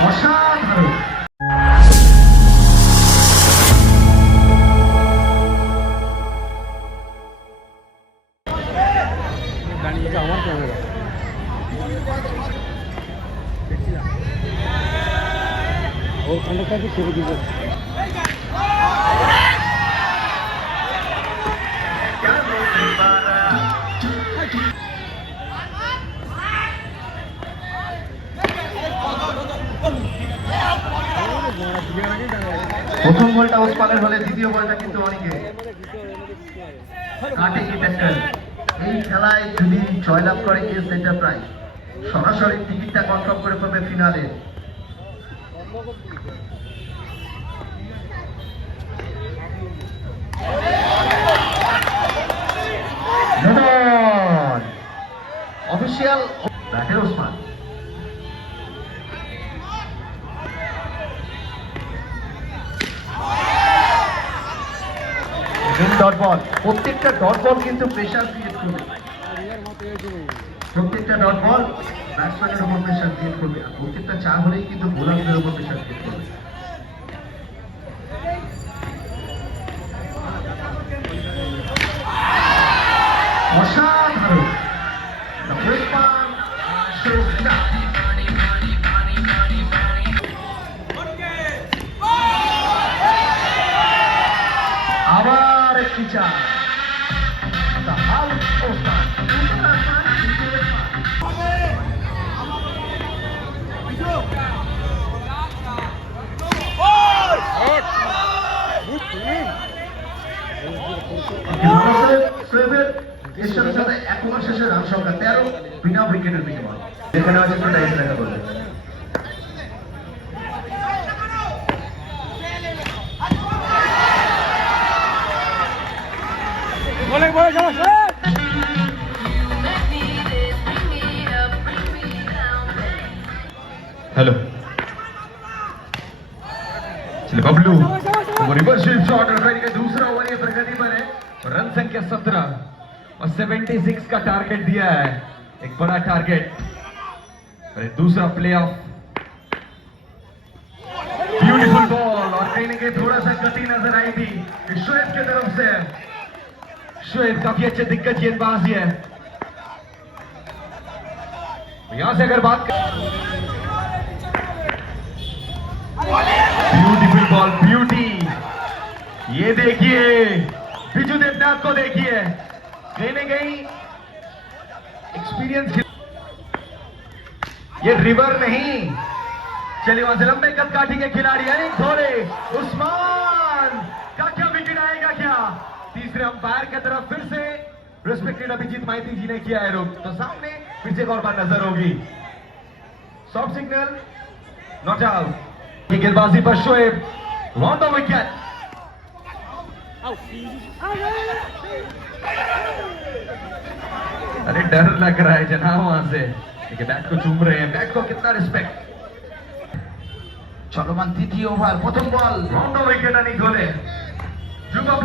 我杀。বলটা ওসমানের হলে দ্বিতীয় বলটা কিন্তু অনেকে। কাটে কি ট্যাক্টর এই খেলায় যদি জয়লাভ করে এস এন্টারপ্রাইজ সরাসরি টিকিটটা কনফার্ম করে পাবে ফিনালে অফিসিয়াল ব্যাটের ওসমান ডট বল প্রত্যেকটা ডট বল কিন্তু প্রেশার ক্রিয়েট করবে প্রত্যেকটা ডট বল ব্যাটসম্যানের উপর প্রেশার ক্রিয়েট করবে প্রত্যেকটা চার হলেই কিন্তু বোলারদের উপর প্রেশার ক্রিয়েট করবে সাথে এক ওভার শেষে রান সংখ্যা তেরো বিনা উইকেটের বিনিময়। এখানে হয়তো একটু টাইম দেখা করবে हेलो चलो बबलू वो रिवर्स स्वीप शॉट और फिर का दूसरा ओवर ये प्रगति पर है और रन संख्या 17 और 76 का टारगेट दिया है एक बड़ा टारगेट और दूसरा प्ले ऑफ़ ब्यूटीफुल बॉल और कहीं ना कहीं थोड़ा सा गति नज़र आई थी श्रेयस की तरफ़ से शोएब काफ़ी अच्छे दिग्गज गेंदबाज है यहाँ से अगर बात करें ब्यूटीफुल बॉल ब्यूटी ये देखिए, बिजू देवनाथ को देखिए। कहीं ना कहीं एक्सपीरियंस ये रिवर नहीं। चलिए वहाँ से लंबे कद काठी के खिलाड़ी अनिक थोड़े उस्मान का क्या विकेट आएगा क्या? तीसरे अंपायर की तरफ फिर से रिस्पेक्टेड अभिजीत माइती जी ने किया है रुख तो सामने फिर से एक और बार नजर होगी सॉफ्ट सिग्नल नॉट आउट ये गेंदबाजी पर शोएब रॉन्ड ऑफ विकेट अरे डर लग रहा है जनाब वहां से देखिए बैट को चूम रहे हैं बैट को कितना रिस्पेक्ट চলমান তৃতীয় ওভার প্রথম বল रॉन्ड ऑफ विकेट नहीं खोले जुगब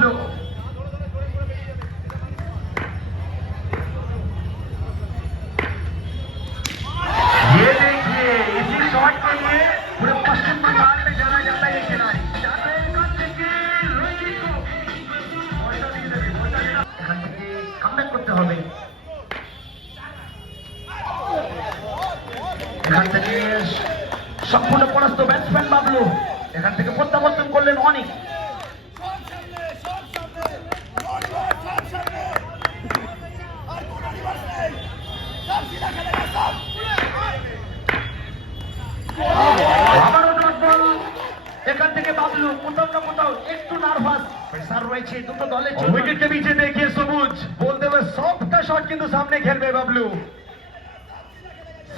সম্পূর্ণ পরাস্ত ব্যাটসম্যান বাবলু এখান থেকে প্রত্যাবর্তন করলেন অনেক আবারও ডট বল এখান থেকে বাবলু কোথাও না কোথাও একটু নার্ভাস প্রেসার রয়েছে দুটো দলের और জন্য विकेट के पीछे देखिए सबूज बोलते हुए सॉफ्ट का शॉट किंतु सामने खेल में बबलू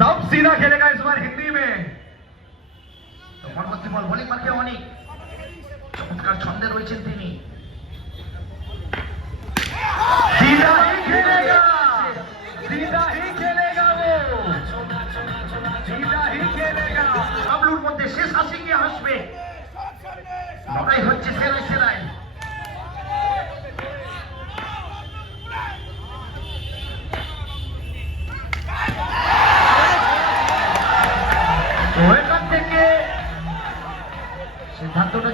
सब सीधा खेलेगा इस बार हिंदी में পরবর্তী বল বোলিং মার্কে অনেক। চমৎকার ছন্দে রয়েছেন তিনি। सीधा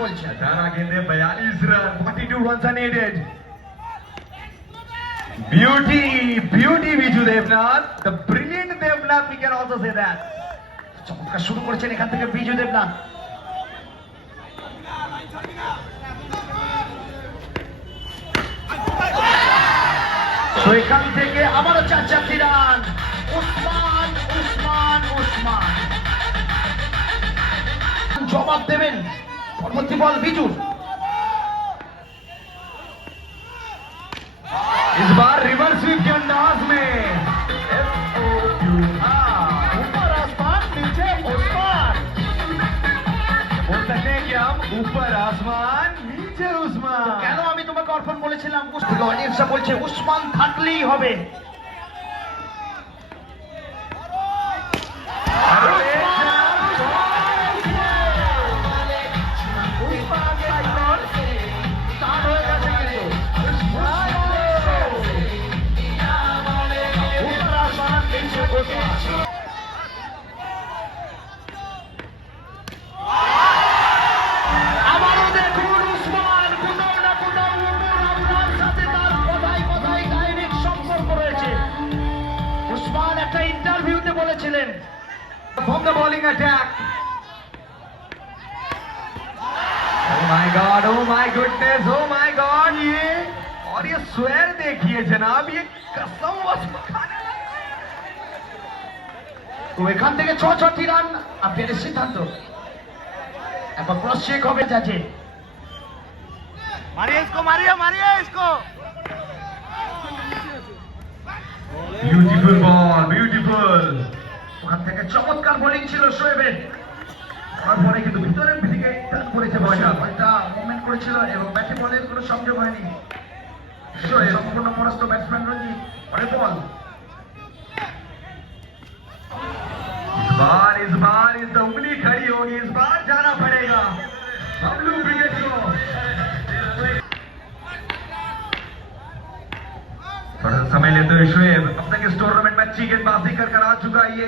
বলছে, তারা গেন্দে 42 run 42 runs are needed beauty beauty, Biju Debnath, the brilliant Debnath, we can also say that. চমৎকার শুরু করেছেন এখান থেকে বিজু দেবনাথ। তো এখান থেকে আবারও চার চারটি রান উসমান উসমান উসমান। জবাব দেবেন। পরবর্তী বল বিজুর इस बार रिवर्स स्वीप के अंदाज में ऊपर आसमान नीचे उस्मान बोल सकते हैं कि हम ऊपर आसमान नीचे কেন उस्मान আমি তোমাকে অর্পণ বলেছিলাম অডিয়েন্সরা বলছে উসমান থাকলেই হবে বলেছিলেন from the bowling attack. Oh my God, oh my goodness, oh my God, ये और ये स्वेर देखिए जनाब ये कसम वसम खाने लगा। তো এখান থেকে ছ ছটি রান আপনাদের সিদ্ধান্ত একবার ক্রস চেক হবে যাচ্ছে मारिए इसको मारिए मारिए इसको Beautiful ball, beautiful. ওখান থেকে চমৎকার বোলিং ছিল শোয়েবের তারপরে কিন্তু ভিতরের দিকে টান করেছে বলটা বলটা মুভমেন্ট করেছিল এবং ব্যাটে বলের কোনো সংযোগ হয়নি শোয়েব সম্পূর্ণ পরাস্ত ব্যাটসম্যান রঞ্জিত পরে বল इस बार इस बार इस तो उंगली खड़ी होगी इस बार जाना पड़ेगा बबलू ब्रिगेड को थोड़ा सा समय लेते हुए शुएब अब तक इस टूर्नामेंट में अच्छी गेंदबाजी कर कर आ चुका है ये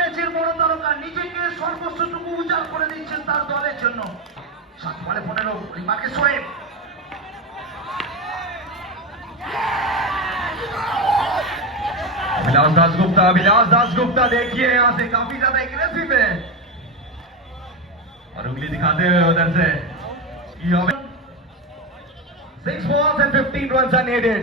বড় তারকা নিজেকে সর্বস্বটুকু উজাড় করে দিচ্ছেন তার দলের জন্য সাত বলে পনেরো রিমার্কে সোয়েব अभिलाष दास गुप्ता अभिलाष दास गुप्ता देखिए यहाँ से काफी ज्यादा एग्रेसिव है और उंगली दिखाते हुए उधर से six balls and fifteen run are needed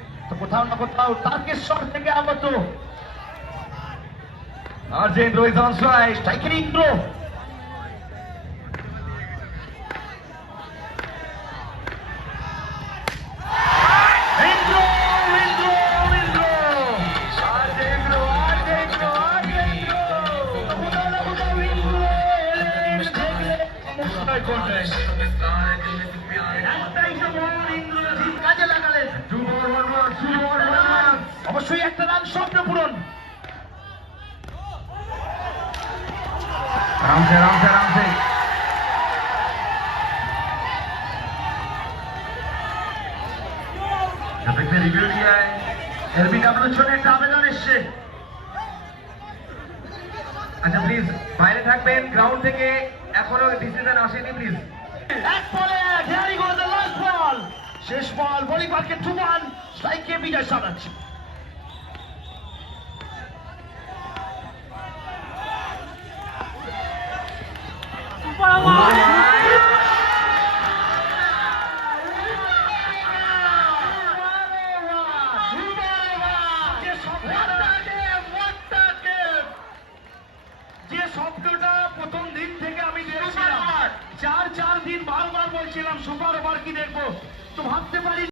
তো কোথাও না কোথাও তারকেশ্বর থেকে আগত। আর আর্জেন্ট রয়েছে অংশ স্ট্রাইকের ইন্দ্র। অবশ্যই একটা রান স্বপ্ন পূরণ। বাইরে থাকবেন গ্রাউন্ড থেকে এখনও আসেনি এক বল শেষ বল বোলিং মার্কেট টু ওয়ান স্ট্রাইকে বিজয় সাজাচ্ছে 我